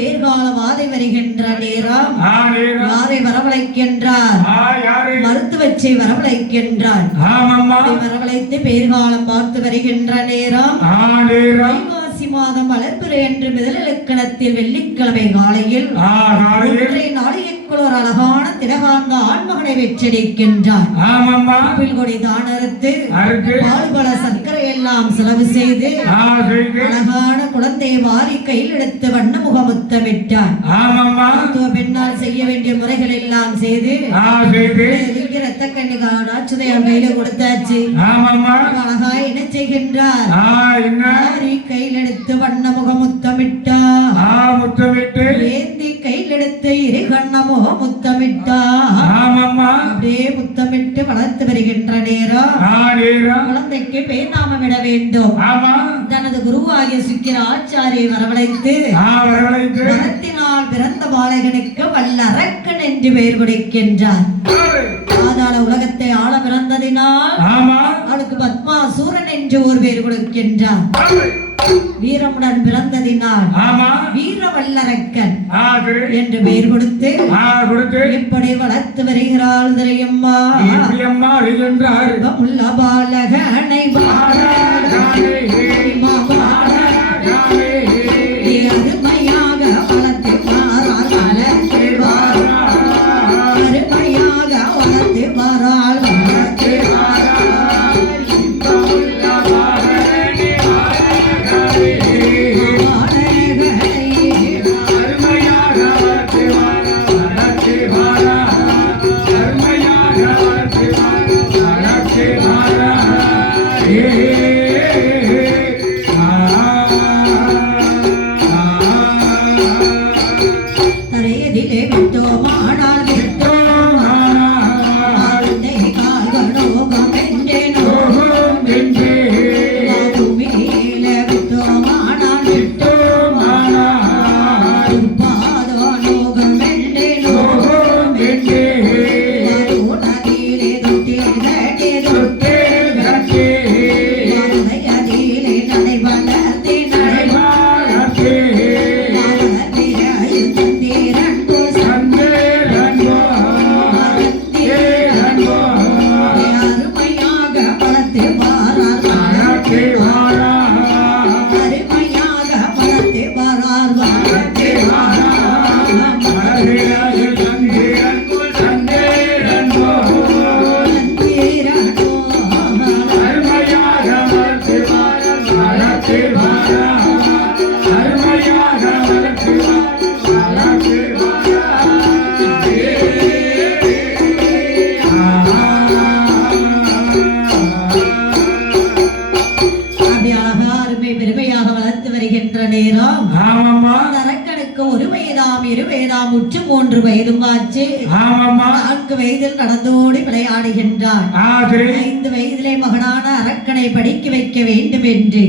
பேர்கால வாதை வருகின்ற நேரம் யாரை வரவழைக்கின்றார்? மருத்துவச்சை வரவழைக்கின்றார். வரவழைத்து பேர்காலம் பார்த்து வருகின்ற நேரம் வைகாசி மாதம் வளர்பிறை என்று மிதலிலக்கணத்தில் வெள்ளிக்கிழமை காலையில் நாளைக்குள் ஒரு அழகான திலகாந்த ஆண்மகனை வெற்றிருக்கின்றார். கொடி தானறுத்து பால்பல சர்க்கரை எல்லாம் செலவு செய்து அழகான குழந்தையை வாரி கையில் எடுத்து வண்ணமுக முத்தமிட்டார். பெண்ணால் செய்ய வேண்டிய முறைகள் எல்லாம் செய்து ரத்த கண்ணிகாச்சுதையான் கையில கொடுத்தாச்சு. அழகா என்ன செய்கின்றார்? கையில் எடுத்து வண்ணமுக முத்தமிட்டார். ஏந்தி கையில் எடுத்து இரு கண்ணமோ முத்தமிட்டார். அப்படியே முத்தமிட்டு வளர்த்து வருகின்ற நேரம் குழந்தைக்கு பேர் நாமம் இட வேண்டும். தனது குருவாகிய சுக்கிர ஆச்சாரியை வரவழைத்து வரத்தினால் பிறந்த பாலகனுக்கு வல்லரக்கன் என்று பெயர் கொடுக்கின்றார். பாதாள உலகத்தை ஆள பிறந்ததினால் அவனுக்கு பத்மாசூரன் என்று ஒரு பெயர் கொடுக்கின்றார். வீரமுடன் பிறந்ததினால் வீரவல்லரக்கன் என்று பெயர் கொடுத்து எப்படி வளர்த்து வருகிறாள் திரையம்மா. உள்ள பாலகனை அருமையாக வளர்த்து அருமையாக வளர்த்து வாராள். முற்று 3 வயதும் ஆச்சு. 4 வயதில் நடந்தோடி விளையாடுகின்றார். 5 வயதிலே மகனான அரக்கனை படிக்க வைக்க வேண்டும் என்று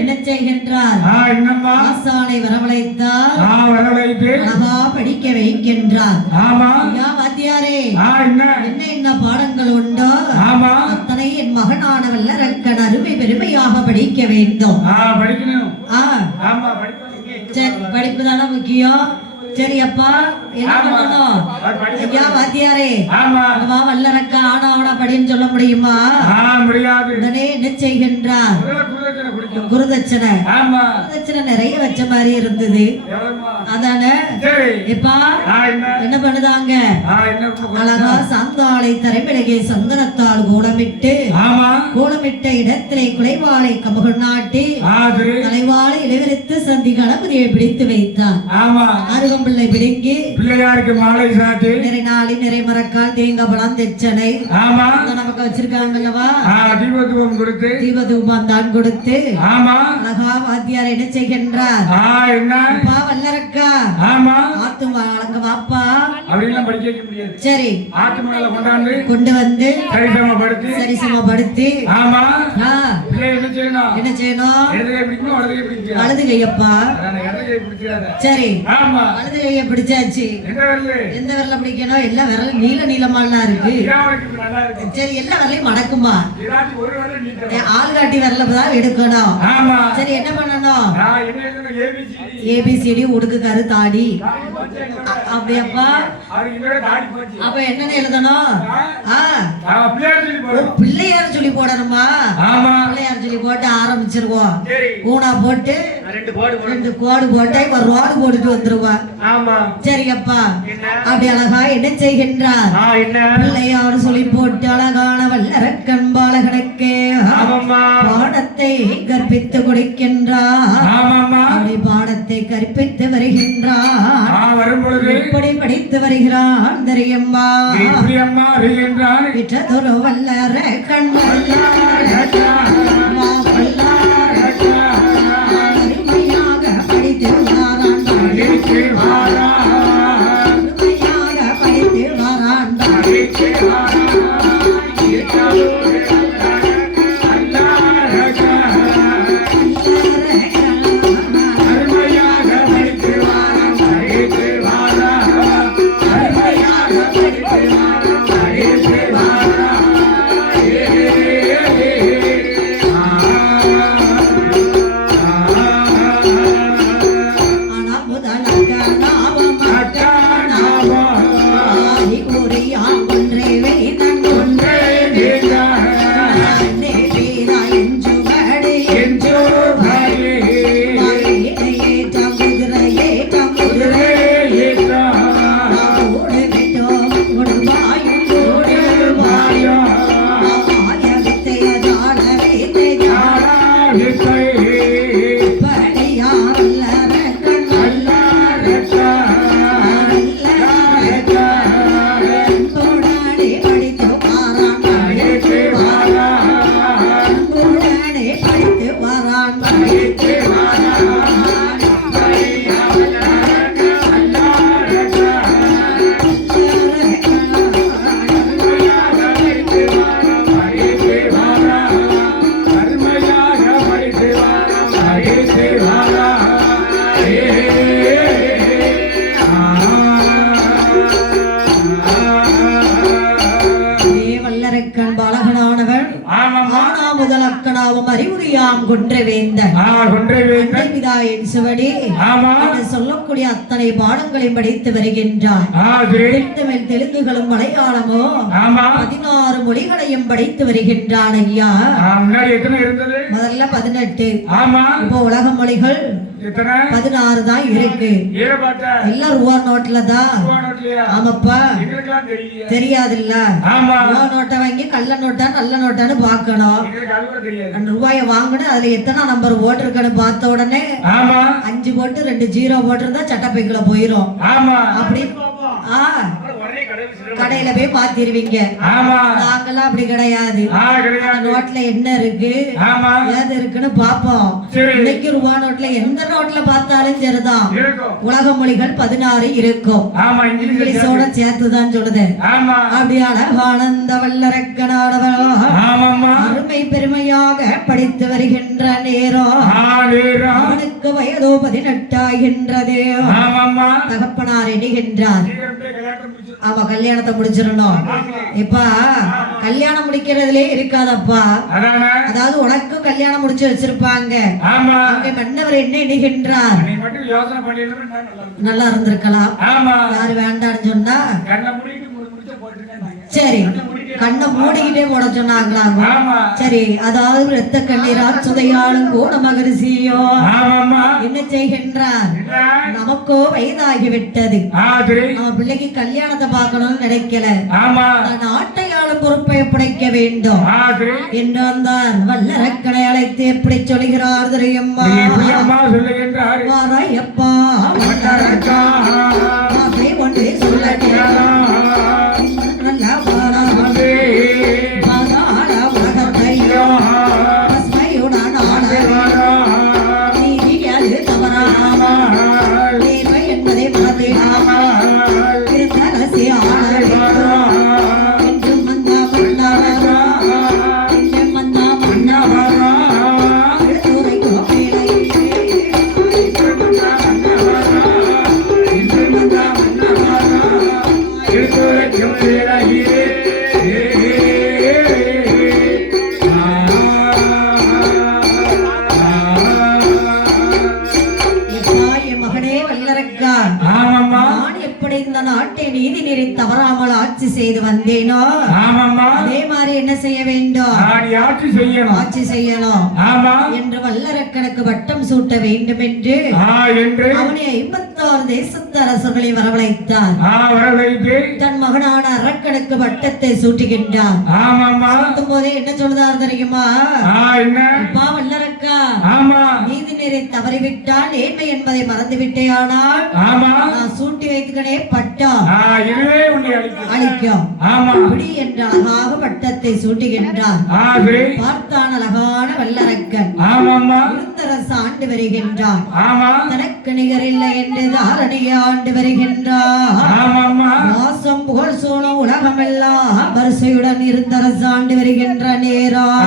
என்ன செய்கின்றார்? ஆசானை வரவழைத்தார். அழகா படிக்க வைக்கின்றார். வாத்தியாரே, என்ன பாடங்கள் உண்டோ அத்தனை என் மகனான வல்லரக்கன் அருமை பெருமையாக படிக்க வேண்டும். படிப்பு தானே முக்கியம். சரி அப்பா, என்ன பண்ணணும்? ஐயா வாத்தியாரே, வல்லரக்கா ஆனா படின்னு சொல்ல முடியுமா? முடியாது. உடனே என்ன செய்கின்றார்? குருதட்சணை. குருதட்சணை நிறைய வச்ச மாதிரி இருந்தது. அதானே இப்பா என்ன பண்ணுதாங்க? அழகா சாந்தாளை தரைமிளகை சந்தனத்தால் கோலமிட்ட இடத்திலே குலைவாளை கமுகன் நாட்டி தலைவாளை இளவரித்து சந்தி கணபதியை பிடித்து வைத்தார். அருகம்பிள்ளை பிடுங்கி பிள்ளையாருக்கு மாலை சாத்தி நிறைநாளி நிறை மரக்கால் தேங்க பழம் தெச்சனை நமக்கு வச்சிருக்காங்கல்லவா? தீபதூபம் தான் கொடுத்து அழகா வாத்தியார் என்ன செய்கின்றார்? வல்லரக்கா ஆத்து அங்க வாப்பா சரி கொண்டு வந்து சரிசமப்படுத்தி என்ன செய்யணும்? வலது கையப்பா. சரி வலது கைய பிடிச்சாச்சு. எந்த விரல பிடிக்கணும்? எல்லா விரலும் நீளமாலாம் இருக்கு. சரி எல்லா விரலையும் மடக்குமா? ஆள்காட்டி விரல தான் எடுக்கணும். இருக்கணும். சரி என்ன பண்ணணும்? ஏபிசிடி உடுக்கு கருத்தாடி அப்படியப்பா. அப்ப என்னன்னு எழுதணும்? பிள்ளையார் சொல்லி போடணுமா? பிள்ளையார் சொல்லி போட்டு ஆரம்பிச்சிருவோம். ஊனா போட்டு 2 கோடு போட்டு இப்ப ரோடு போட்டுட்டு வந்துருவான். சரியப்பா அப்படி அழகா என்ன செய்கின்றார்? பிள்ளையார் சொல்லி போட்டு அழகான வல்லரக்கன் பாலகனுக்கு பாடத்தை கற்பித்து கொடுக்கின்றார். அப்படி பாடத்தை கற்பித்து வருகின்றார். எப்படி படித்து வருகிறான் தெரியுமா? விற்றதொரு வல்லரக்கன் அருமையாக படித்து சொல்லக்கூடிய அத்தனை பாடங்களையும் படித்து வருகின்றார். தெலுங்குகளும் மலையாளமோ 16 மொழிகளையும் படித்து வருகின்றான். ஐயா முதல்ல 18, இப்போ உலக மொழிகள் 16 தான் இருக்கு. எல்லாம் ரூபா நோட்ல தான். ஆமாப்பா தெரியாதுல்ல. ரூபா நோட்டை வாங்கி கள்ள நோட்டா நல்ல நோட்டான்னு பாக்கணும். ரூபாய வாங்கணும், அதுல எத்தனை நம்பர் போட்டிருக்கன்னு பார்த்த உடனே 5 போட்டு 2 0 போட்டிருந்தா சட்டப்பைக்குள்ள போயிரும். அப்படி கடையில போய் பாத்திருவீங்க. நாங்கெல்லாம் அப்படி கிடையாது. நோட்ல என்ன இருக்கு ஏது இருக்குன்னு பாப்போம். இன்னைக்கு ரூபா நோட்ல எந்த நோட்ல பார்த்தாலும் சரிதான் உலக மொழிகள் 16 இருக்கும். இங்கிலீஷோட சேர்த்துதான் சொல்லுது. அப்படியான ஆனந்த வல்லரக்கனானவள் அருமை பெருமையாக படித்து வருகின்ற நேரம் அவனுக்கு வயதோ 18 ஆகின்றது. தகப்பனார் எண்ணுகின்றார் அவ கல்யாணத்தை முடிச்சிடணும். இப்ப கல்யாணம் முடிக்கிறதுலே இருக்காதப்பா. அதாவது உனக்கு கல்யாணம் முடிச்சு வச்சிருப்பாங்க. மன்னவர் என்ன எண்ணுகின்றார்? நல்லா இருந்திருக்கலாம். யாரு வேண்டான்னு சொன்னா சரி கண்ணை மூடிக்கிட்டே போட சொன்னாங்களாங்க. சரி அதாவது ரத்த கண்ணீரால் சுதையாளும் கூட மகரிசியோ என்ன செய்கின்றார்? நமக்கோ வயதாகிவிட்டது. நம்ம பிள்ளைக்கு கல்யாணத்தை பார்க்கணும்னு நினைக்கல. நாட்டையாளும் பொறுப்பை படைக்க வேண்டும் என்று வந்தார். வல்லரக்கனை அழைத்து எப்படி சொல்கிறார் தெரியுமா? வாராயப்பா ஒன்று சொல்ல நல்ல Thank you. நீரை தவறாமல் ஆட்சி செய்து வந்தேனோ அதே மாதிரி என்ன செய்ய வேண்டும்? ஆட்சி செய்யணும் என்று வல்லரக்கனுக்கு வட்டம் சூட்ட வேண்டும் என்று அவனை 56 தேசத்து அரசர்களை வரவழைத்தார். தன் மகனான அரக்கனுக்கு வட்டத்தை சூட்டுகின்றார். சூட்டும் போதே என்ன சொல்லுதார் தெரியுமா? அப்பா வல்லரக்கா, நீதி நீரை தவறிவிட்டால் நேர்மை என்பதை மறந்து விட்டேயானால் நான் சூட்டி வைத்துக்கனே பட்டா அழிக்கும் அப்படி என்று அழகாக பட்டத்தை சூட்டுகின்றார். பார்த்தான் அழகான வல்லரக்கன் இருந்தரசு ஆண்டு வருகின்றார். தனக்கு நிகரில்லை என்று தாரணியை ஆண்டு வருகின்றார். வாசம் புகழ் சூழும் உலகமெல்லாம் வரிசையுடன் இருந்தரசு ஆண்டு வருகின்ற நேரம்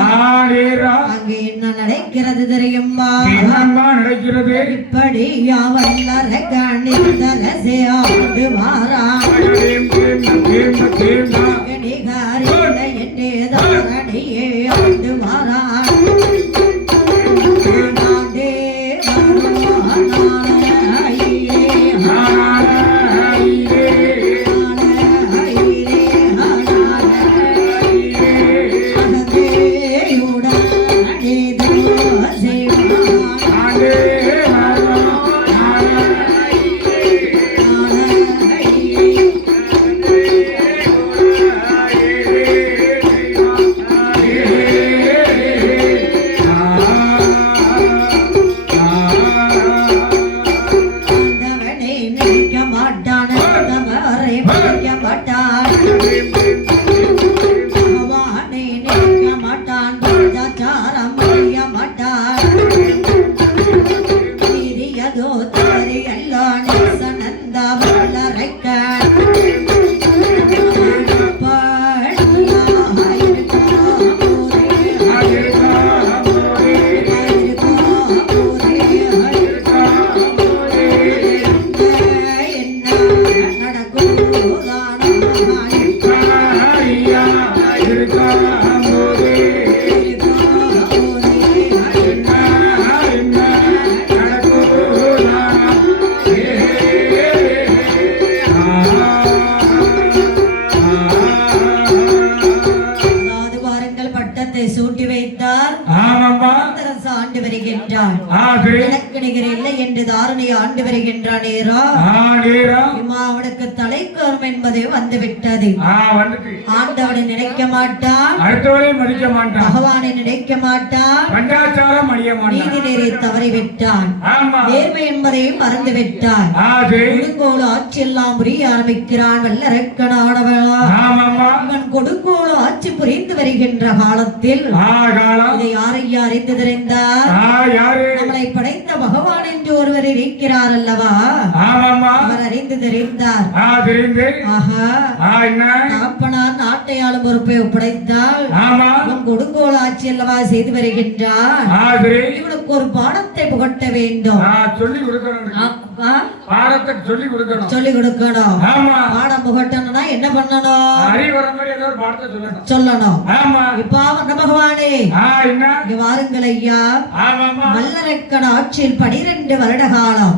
அங்கே என்ன நடக்கிறது தெரியுமா? இப்படி வல்லரக்கன் இருந்தரசே ஆண்டு வாரான் என்று தாரணியை ஆண்டு வாரான். சூட்டி வைத்தார். ஆண்டு வருகின்றான். எனக்கு நிகர் இல்லை என்று தாரனை ஆண்டு வருகின்ற நேரம் அவனுக்கு தலைக்கோரும் என்பது வந்து விட்டது. ஆண்டவனை நினைக்க மாட்டான், பகவானை நினைக்க மாட்டான், நீதி நேரை தவறிவிட்டான், நேர்மை என்பதையும் மறந்து விட்டான். கொடுங்கோல் ஆட்சி எல்லாம் புரிய ஆரம்பிக்கிறான் வல்லரக்கனானவளா. இவன் கொடுங்கோல் ஆட்சி புரிந்து வருகின்ற காலத்தில் இதை யாரையா அறிந்து தெரிந்தார்? நம்மளை படைத்த பகவான் என்று ஒருவர் இருக்கிறார் அல்லவா, அவர் அறிந்து தெரிந்தார். அப்பனார் நாட்டை ஆளும் பொறுப்பை ஒப்படைத்தால் அவன் கொடுங்கோல் ஆட்சி அல்லவா செய்து வருகின்றார். இவனுக்கு ஒரு பாடத்தை புகட்ட வேண்டும், சொல்லி கொடுக்கணும். பாடம் புகட்டணும்னா என்ன பண்ணணும்? சொல்லணும். இப்ப பகவானே வாருங்கள் ஐயா. வல்லரக்கன் ஆட்சியில் 12 வருட காலம்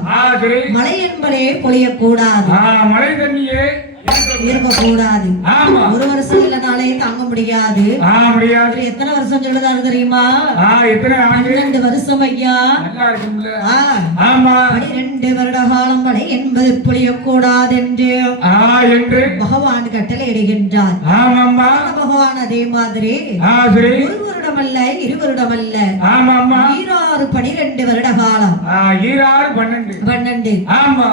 மழை என்பதே பொழியக்கூடாது, மழை தண்ணியே இருக்கக்கூடாது. ஒரு வருஷம் இல்ல நாளே தாங்க முடியாது. எத்தனை வருஷம் சொல்லுதாரு தெரியுமா? 12 வருஷம் ஐயா. 12 வருட காலம் மழை என்பது பொழியக்கூடாது என்று பகவான் கட்டளை இடுகின்றார். பகவான் அதே மாதிரி ஒரு வருடம் அல்ல, 2 வருடம் அல்ல, 12 வருட காலம் 12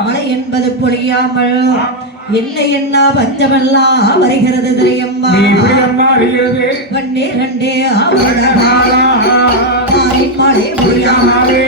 மழை என்பது பொழியாமல் இல்லை என்ன பஞ்சமெல்லாம் வருகிறது தெரியுமா? பன்னிரண்டே மழை பொழியாமலே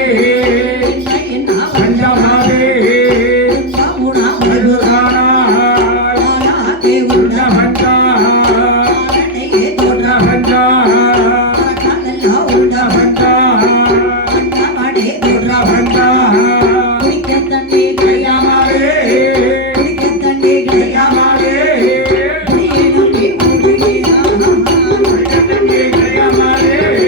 Hey!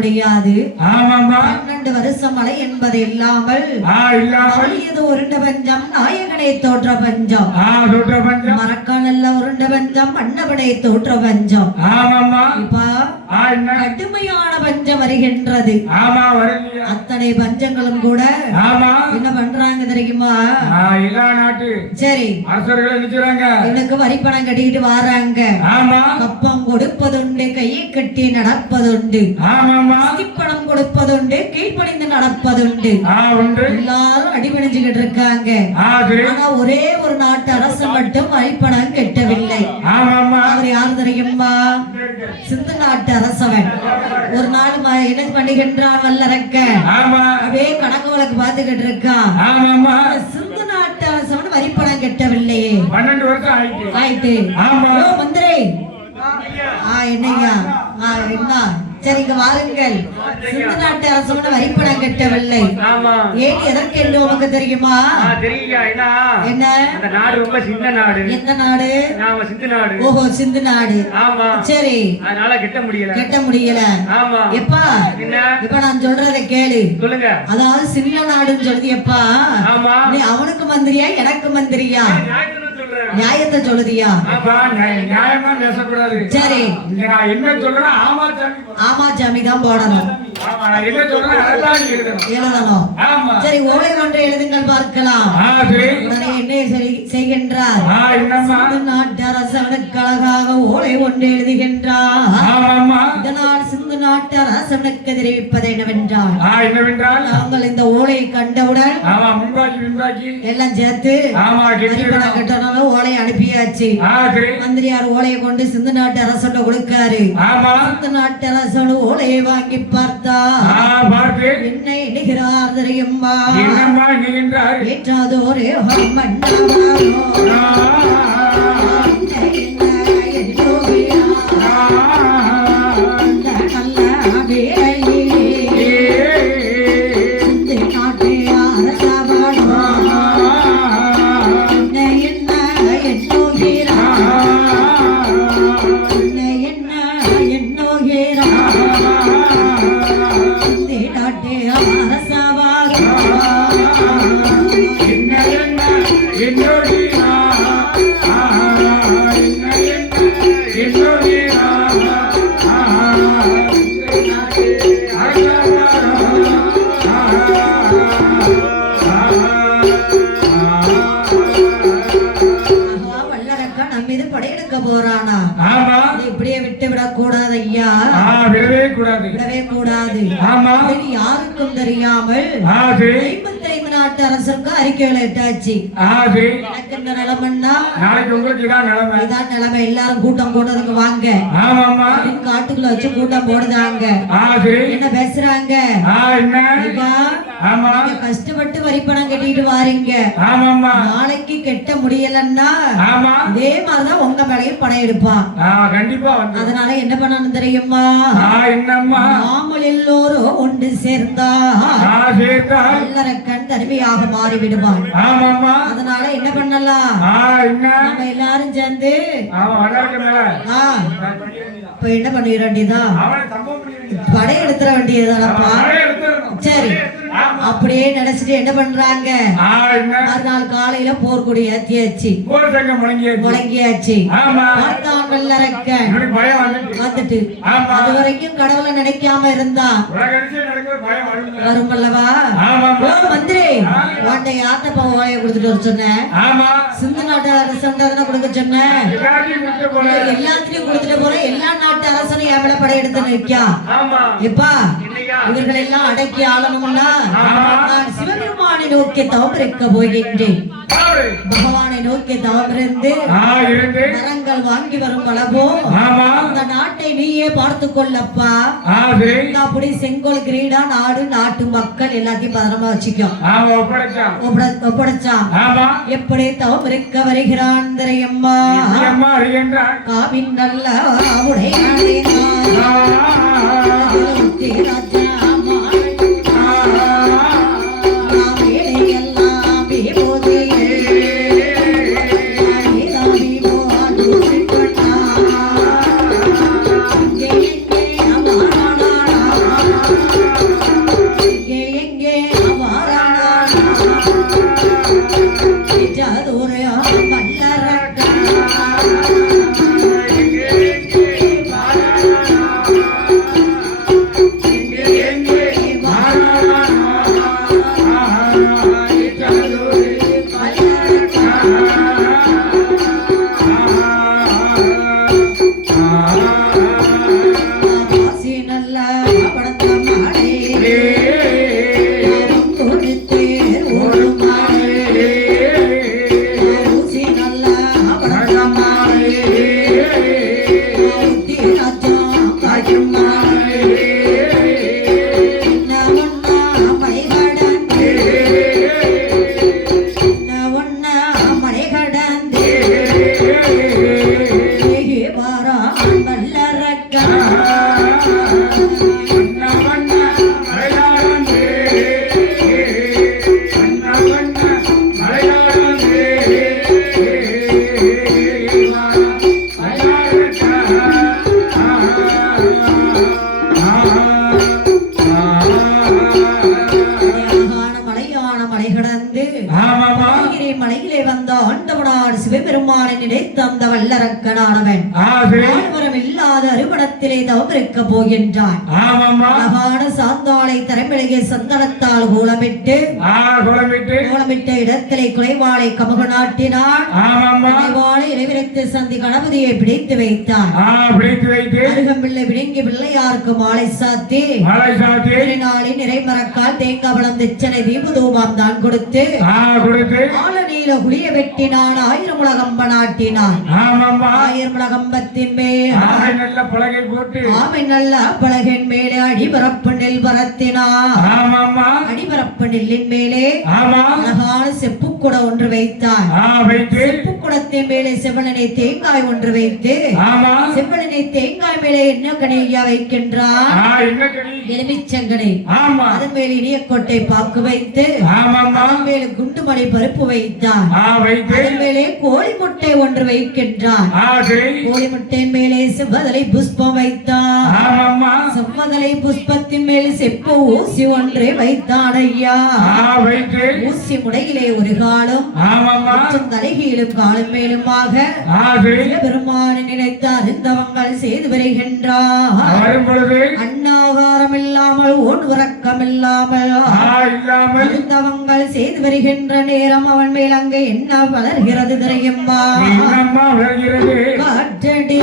முடியாது. 12 வருஷம் மழை என்பது இல்லாமல் ஏதோ உருண்ட பஞ்சம் நாயகனை தோற்ற பஞ்சம் மரக்கானல்ல உருண்ட பஞ்சம் மன்னவனை தோற்ற பஞ்சம் இப்ப கடுமையான பஞ்சம் வருகின்றது. அத்தனை பஞ்சங்களும் கூட என்ன பண்றாங்க தெரியுமா? சரி இவனுக்கு வரிப்பணம் கட்டிக்கிட்டு வராங்க. கப்பம் கொடுப்பதுண்டு, கையை கட்டி நடப்பதுண்டு, பணம் கொடுப்பதுண்டு, கீழ்ப்பணிந்து நடப்பதுண்டு. எல்லாரும் அடிபணிஞ்சுக்கிட்டு இருக்காங்க. ஆனா ஒரே ஒரு நாட்டு அரசு மட்டும் வரிப்பணம் கெட்டவில்லை. அவர் யார் தெரியுமா? சிந்து நாட்டு அரசவன். ஒரு நாள் என்ன பண்ணுகின்றான்? வல்லரக்க அப்படியே கணக்கு வழக்கு பார்த்துக்கிட்டு இருக்கான். சிந்து நாட்டு அரசவன் வரிப்பணம் கெட்டவில்லையே. 12 வருஷம் ஆயிட்டு. மந்திரி என்னையா என்ன? சரிங்க வாருங்கள். சிந்து நாட்டு அரசவன் வரிப்பணம் கட்டவில்லை. ஏன் எதற்கென்று உனக்கு தெரியுமா? என்ன நாடு? ரொம்ப சின்ன நாடு. எந்த நாடு? சிந்து நாடு. ஓஹோ சிந்து நாடு. சரி அதனால கட்ட முடியல. எப்பா இப்ப நான் சொல்றதை கேளு. சொல்லுங்க. அதாவது சின்ன நாடுன்னு சொல்லுது. எப்பா நீ அவனுக்கு மந்திரியா எனக்கு மந்திரியா? நியாயத்தை சொல்லுதியா? நியாயமா பேசக்கூடாது. சரி என்ன சொல்றேன்? ஆமா சாமி தான் போடணும். எழுதணும். சரி ஓலை ஒன்றை எழுதுங்கள் பார்க்கலாம். உடனே என்ன செய்கின்றார்? நாட்டு அரசவனுக்கு அழகாக ஓலை ஒன்று எழுதுகின்றார். இதனால் சிந்து நாட்டு அரசவனுக்கு தெரிவிப்பது என்னவென்றால் நாங்கள் இந்த ஓலையை கண்டவுடன் எல்லாம் சேர்த்து கட்டணும் ஓலை அனுப்பியாச்சு. மந்திரியார் ஓலையை கொண்டு சிந்து நாட்டு அரசன் கொடுக்காரு. சிந்து நாட்டு அரசன் ஓலையை வாங்கி பார்த்தா என்ன எண்ணுகிறார் தெரியுமா? ஏற்றாதோரே போறானா? இப்படியே விட்டு விடக்கூடாது ஐயா. விடவே கூடாது. யாருக்கும் தெரியாமல் 55 நாட்டு அரசுக்கு அறிக்கைகளை இட்டாச்சு. எனக்கு இந்த நிலைமைன்னா இதான் நிலைமை. எல்லாரும் கூட்டம் போடுறதுக்கு வாங்க காட்டுக்குள்ள வச்சு கூட்டம் போடுதாங்க. என்ன பேசுறாங்க? கஷ்டப்பட்டு வரிப்பணம் கட்டிட்டு வாரீங்க. நாளைக்கு கெட்ட முடியலன்னா இதே மாதிரிதான் உங்க மேலையும் படம் எடுப்பான். அதனால என்ன பண்ணணும் தெரியுமா? நாமல் எல்லோரும் ஒன்று சேர்ந்தா கண் தனிமையாக மாறி விடுவான். அதனால என்ன பண்ணலாம்? நம்ம எல்லாரும் சேர்ந்து இப்ப என்ன பண்ணிட வேண்டியதான்? படை எடுத்துட வேண்டியதானப்பா. சரி அப்படியே நினைச்சிட்டு என்ன பண்றாங்க? மறுநாள் காலையில போர்க்குடி ஏத்தியாச்சு, முழங்கியாச்சு. வந்துட்டு அது வரைக்கும் கடவுளை நினைக்காம இருந்தா வருமல்லவா? மந்திரி உன்னை யார்கிட்ட ஓலைய கொடுத்துட்டு வர சொன்னேன்? சிந்து நாட்டு அரசன் கொடுக்க சொன்னேன். எல்லாத்திலையும் கொடுத்துட்டு போறேன். எல்லா நாட்டு அரசனும் என் மேல படையெடுத்து நிற்கா. எப்பா இவர்கள் எல்லாம் அடக்கி ஆளணும்னா நான் சிவபெருமானை நோக்கி தவம் இருக்க போகின்றேன். பகவானை நோக்கி தவம் இருந்து மரங்கள் வாங்கி வரும் அளவோ அந்த நாட்டை நீயே பார்த்து கொள்ளப்பா. அப்படி செங்கோல் கிரீடா நாடு நாட்டு மக்கள் எல்லாத்தையும் பத்திரமா வச்சுக்கோ ஒப்படைச்சான். எப்படி தவம் இருக்க வருகிறான் தெரியுமா? காவின் நல்ல உடைய மலையிலே வந்த ஆண்டவனார் சிவபெருமானை நினைத்த அந்த வல்லரக்கனானவன் ஆழ்வரம் இல்லாத அறுபடத்திலே தவம் இருக்க போகின்றான். அழகான சாந்தாளை தரமிளைய சந்தனத்தால் கோலமிட்டு இடத்திலே குலைவாளை கமுக நாட்டினான். குலைவாளை இறைவிரத்து சந்தி கணபதியை பிடித்து வைத்தான். அருகம்பிள்ளை விழுங்கி பிள்ளையாருக்கு மாலை சாத்தி நாளின் நிறைமரக்கால் தேங்காய் பழம் தெச்சனை தீபதூபம் தான் கொடுத்து ஆளநீல குளிய வெட்டினான். 1000 முழகம்ப நாட்டினான். 1000 முழகம்பத்தின் மேல் ஆமை நல்ல பலகின் மேலே அடிபரப்பு நெல் பரத்தினான். அடிபரப்பு நெல்லின் மேலே அழகான செப்புக்குட ஒன்று வைத்தான். செப்புக்குடத்தின் மேலே செவ்வளனை தேங்காய் ஒன்று வைத்து செவ்வளனை தேங்காய் மேலே என்ன கனியா வைக்கின்றான்? எலுமிச்சங்கனை. அதன் மேல் இனியக்கொட்டை பாக்கு வைத்து அதன் மேல் குண்டுமணி பருப்பு வைத்தான். அதன் மேலே கோழி முட்டை ஒன்று வைக்கின்றான். கோழி முட்டையின் மேலே செவ்வதலை புஷ்பம் வைத்தான். செவ்வதலை புஷ்பத்தின் மேல் செப்பு ஊசி ஒன்றை வைத்தான். ஐயா ஊசி முடையிலே ஒரு காலம் தலைகீழும் காலம் மேலுமாக பெருமானை நினைத்து அறிந்தவங்கள் செய்து வருகின்றார். அன்னாகாரம் இல்லாமல் ஓன் உறக்கம் இல்லாமல் அறிந்தவங்கள் செய்து வருகின்ற நேரம் அவன் மேல் அங்கே என்ன வளர்கிறது தெரியுமா? காற்றடி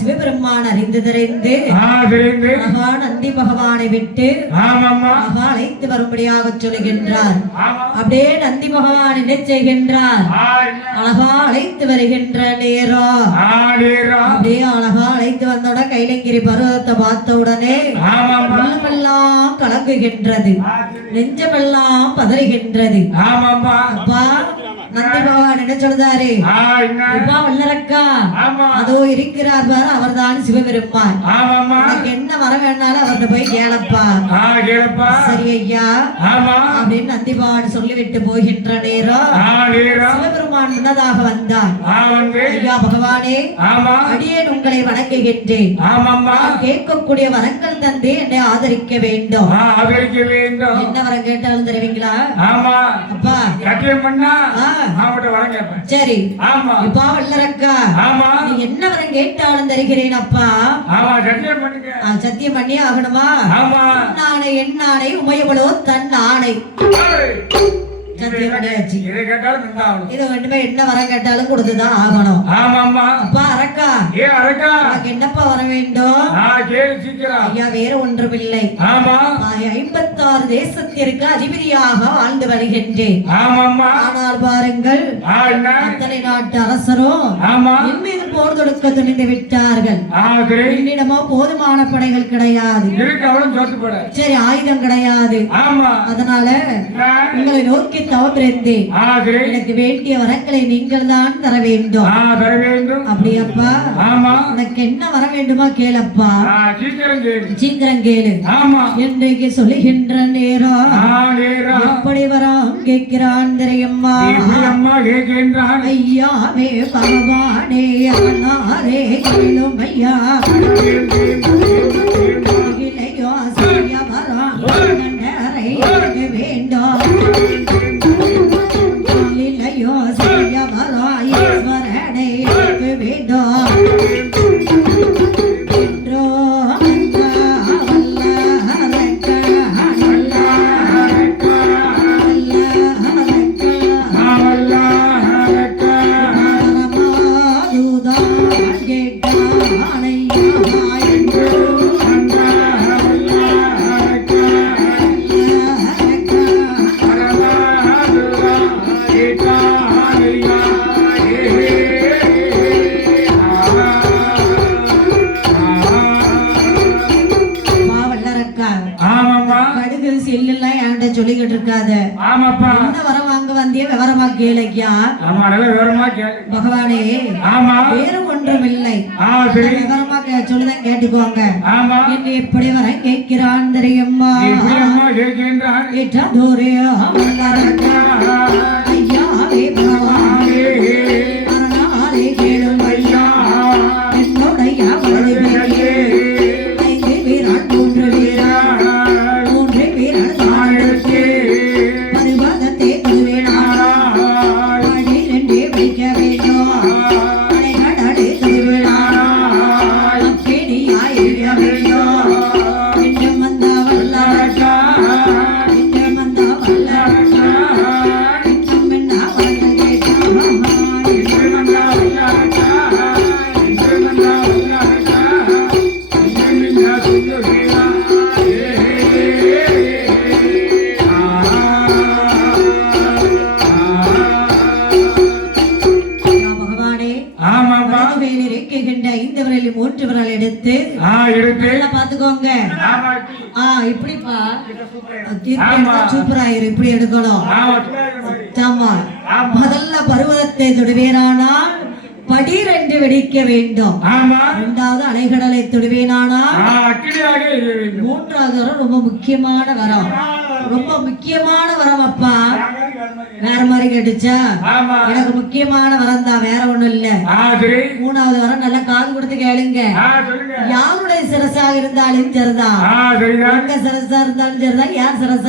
சிவபெருமான் அறிந்து தெரிந்து நந்தி பகவானை விட்டு அழைத்து வரும்படியாக சொல்லுகின்றார். அப்படியே நந்தி பகவான் என்ன செய்கின்றார்? அழகா அழைத்து வருகின்ற நேரம் அப்படியே அழகா அழைத்து வந்தோட கைலங்கிரி பருவத்தை பார்த்த உடனே உள்ளமெல்லாம் கலங்குகின்றது, நெஞ்சமெல்லாம் பதறுகின்றது. அப்பா நந்தி பகவான் என்ன சொல்றாரு என்ன இப்பா வல்லரக்கா ஆமா அதோ இருக்கிறார் பாரு அவர்தான் சிவபெருமான் ஆமாமா உனக்கு என்ன வர வேணாலும் அவர்கிட்ட போய் கேளப்பா கேளப்பா சரி ஐயா ஆமா அப்படின்னு நந்தி பகவான் சொல்லிவிட்டு போகின்ற நேரம் சிவபெருமான் முன்னதாக வந்தார் ஐயா பகவானே ஆமா அடியேன் உங்களை வணங்குகின்றேன் ஆமாம்மா கேட்கக்கூடிய வரங்கள் தந்து என்னை ஆதரிக்க வேண்டும் ஆதரிக்க வேண்டும் என்ன வரம் கேட்டாலும் தருவீங்களா ஆமா அப்பா சத்தியம் பண்ணா அவட்ட வரம் கேட்பேன் சரி ஆமா இப்பா வல்லரக்கா ஆமா நீ என்ன வரம் கேட்டாலும் தருகிறேன் அப்பா ஆமா சத்தியம் பண்ணுங்க சத்தியம் பண்ணி ஆகணுமா ஆமா நாணை எண்ணாணை உமையவளோ தன் ஆணை சத்தியம் பண்ணியாச்சு இதை கேட்டாலும் நந்தாவணும் இது வேண்டுமே என்ன வரம் கேட்டாலும் கொடுத்துதான் ஆகணும் ஆமாம்மா அப்பா அரக்கா அரக்கா உனக்கு என்னப்பா வர வேண்டும் கேளு சீக்கிரம் ஐயா வேற ஒன்றுமில்லை ஆமா 56 தேசத்திற்கு அதிபதியாக வாழ்ந்து வருகின்றேன் ஆமாம்மா ஆனால் பாருங்கள் அத்தனை நாட்டு அரசரும் ஆமா என் மீது போர் தொடுக்க துணிந்து விட்டார்கள் என்னிடமோ போதுமான படைகள் கிடையாது சரி ஆயுதம் கிடையாது ஆமா அதனால உங்களை நோக்கி தவறிருந்தேன் எனக்கு வேண்டிய வரங்களை நீங்கள் தான் தர வேண்டும் அப்படியப்பா உனக்கு என்ன வர வேண்டுமா கேளப்பா சீக்கிரம் கேளு இன்றைக்கு சொல்லுகின்ற நேரம் எப்படி வரம் கேட்கிறான் தெரியுமா ஐயாவே பகவானே அண்ணாரே கேளும் ஐயா இளையோ செய்ய வரம் வேண்டும் இல்லையோ செய்ய வரம் ஈஸ்வரனை வேண்டும் என்றோ சொல்லிக்கிட்டு இருக்காத என்ன வரம் வாங்க வந்திய விவரமா கேளையா பகவானே வேற ஒன்றும் இல்லை விவரமா சொல்லுதான் கேட்டுக்கோங்க என்ன எப்படி வர கேட்கிறான் தெரியுமா ஐயாவே பகவானே அரணாலே கேளும் ஐயா என்னுடைய வலது ஐந்து வீரன் மூன்று வீரன் மூன்று வீரன் பருவதத்தை கொள்வேனார் பனிரெண்டே வைக்க வேண்டும் அடைகடலை கொள்வேனார் அப்படியாயிருக்க வேண்டும் என்று வந்த வல்லரக்கா என்று வந்த வல்லரக்கா இன்னும் என்ன வளர்ந்து கேட்டான் என்று வந்த வல்லரக்கா என்று வந்த வல்லரக்கா இன்னும் என்ன சொல்லுகிறா மூன்று விரல் எடுத்து பாத்துக்கோங்க இப்படிப்பா சூப்பரா இரு இப்படி எடுக்கணும் ஆமா முதல்ல பருவத்தை தொடுவேனானால் படி 2 வெடிக்க வேண்டும் இரண்டாவது அலைகடலை தொடுவேனானால் மூன்றாவது வரம் ரொம்ப முக்கியமான வரம் ரொம்ப முக்கியமான வரம் அப்பா வேற மாதிரி கேட்டுச்சா எனக்கு முக்கியமான வரம் தான் வேற ஒண்ணும் இல்ல மூணாவது வரம் நல்லா காது கொடுத்து கேளுங்க யாருடைய சிரசாக இருந்தாலும் சரிதான் எங்க சிரசா இருந்தாலும் சரிதான் யார் சிரசா